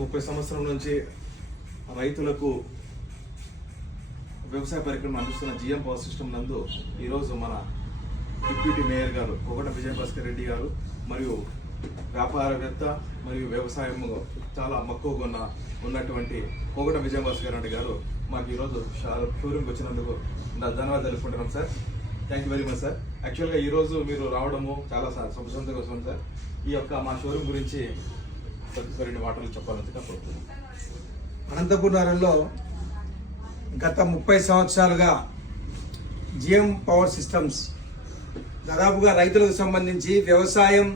30 సంవత్సరం నుంచి రైతులకు వ్యవసాయ పరికరం అందిస్తున్న జిఎం పవర్ సిస్టమ్ నందు ఈరోజు మన డిప్యూటీ మేయర్ గారు కోగట విజయభాస్కర్ రెడ్డి గారు మరియు వ్యాపారవేత్త మరియు వ్యవసాయం చాలా మక్కువగా ఉన్నటువంటి కోగట విజయభాస్కర్ రెడ్డి గారు మాకు ఈరోజు షోరూమ్కి వచ్చినందుకు ధన్యవాదాలు తెలుపుకుంటున్నాం sir. Thank you very much sir. యాక్చువల్గా ఈరోజు మీరు రావడము చాలా సంతోషంగా వస్తుంది సార్. ఈ యొక్క మా షోరూమ్ గురించి రెండు మాటలు చెప్పాలని కోరుతున్నాను. అనంతపురం నగరంలో గత 30 సంవత్సరాలుగా జిఎం పవర్ సిస్టమ్స్ దాదాపుగా రైతులకు సంబంధించి వ్యవసాయం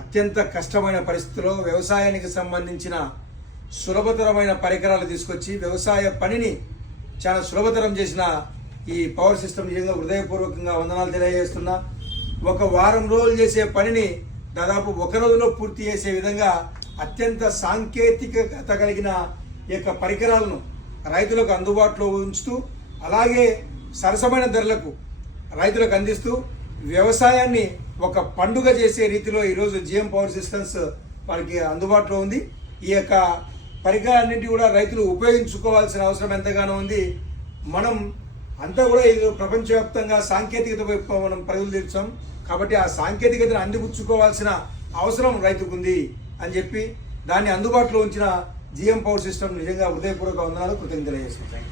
అత్యంత కష్టమైన పరిస్థితుల్లో వ్యవసాయానికి సంబంధించిన సులభతరమైన పరికరాలు తీసుకొచ్చి వ్యవసాయ పనిని చాలా సులభతరం చేసిన ఈ పవర్ సిస్టమ్ నిజంగా హృదయపూర్వకంగా వందనాలు తెలియజేస్తున్నా. ఒక వారం రోజులు చేసే పనిని దాదాపు ఒక రోజులో పూర్తి చేసే విధంగా అత్యంత సాంకేతికత కలిగిన ఈ యొక్క పరికరాలను రైతులకు అందుబాటులో ఉంచుతూ అలాగే సరసమైన ధరలకు రైతులకు అందిస్తూ వ్యవసాయాన్ని ఒక పండుగ చేసే రీతిలో ఈరోజు జిఎం పవర్ సిస్టమ్స్ వారికి అందుబాటులో ఉంది. ఈ యొక్క పరికరాలన్నింటి కూడా రైతులు ఉపయోగించుకోవాల్సిన అవసరం ఎంతగానో ఉంది. మనం అంతా కూడా ఇది ప్రపంచవ్యాప్తంగా సాంకేతికత వైపు మనం పరుగులు తీర్చాం కాబట్టి ఆ సాంకేతికతను అందిపుచ్చుకోవాల్సిన అవసరం రైతుకు ఉంది అని చెప్పి దాన్ని అందుబాటులో ఉంచిన జిఎం పవర్ సిస్టమ్ నిజంగా హృదయపూర్వక వందనాలు కృతజ్ఞతలు తెలియజేస్తున్నాం.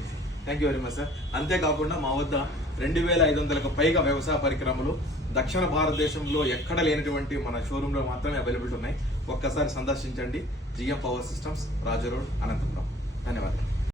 Thank you very much sir. అంతేకాకుండా మా వద్ద 2500కు పైగా వ్యవసాయ పరికరములు దక్షిణ భారతదేశంలో ఎక్కడ లేనటువంటి మన షోరూంలో మాత్రమే అవైలబుల్ ఉన్నాయి. ఒక్కసారి సందర్శించండి. జిఎం పవర్ సిస్టమ్స్, రాజు రోడ్, అనంతపురం. ధన్యవాదాలు.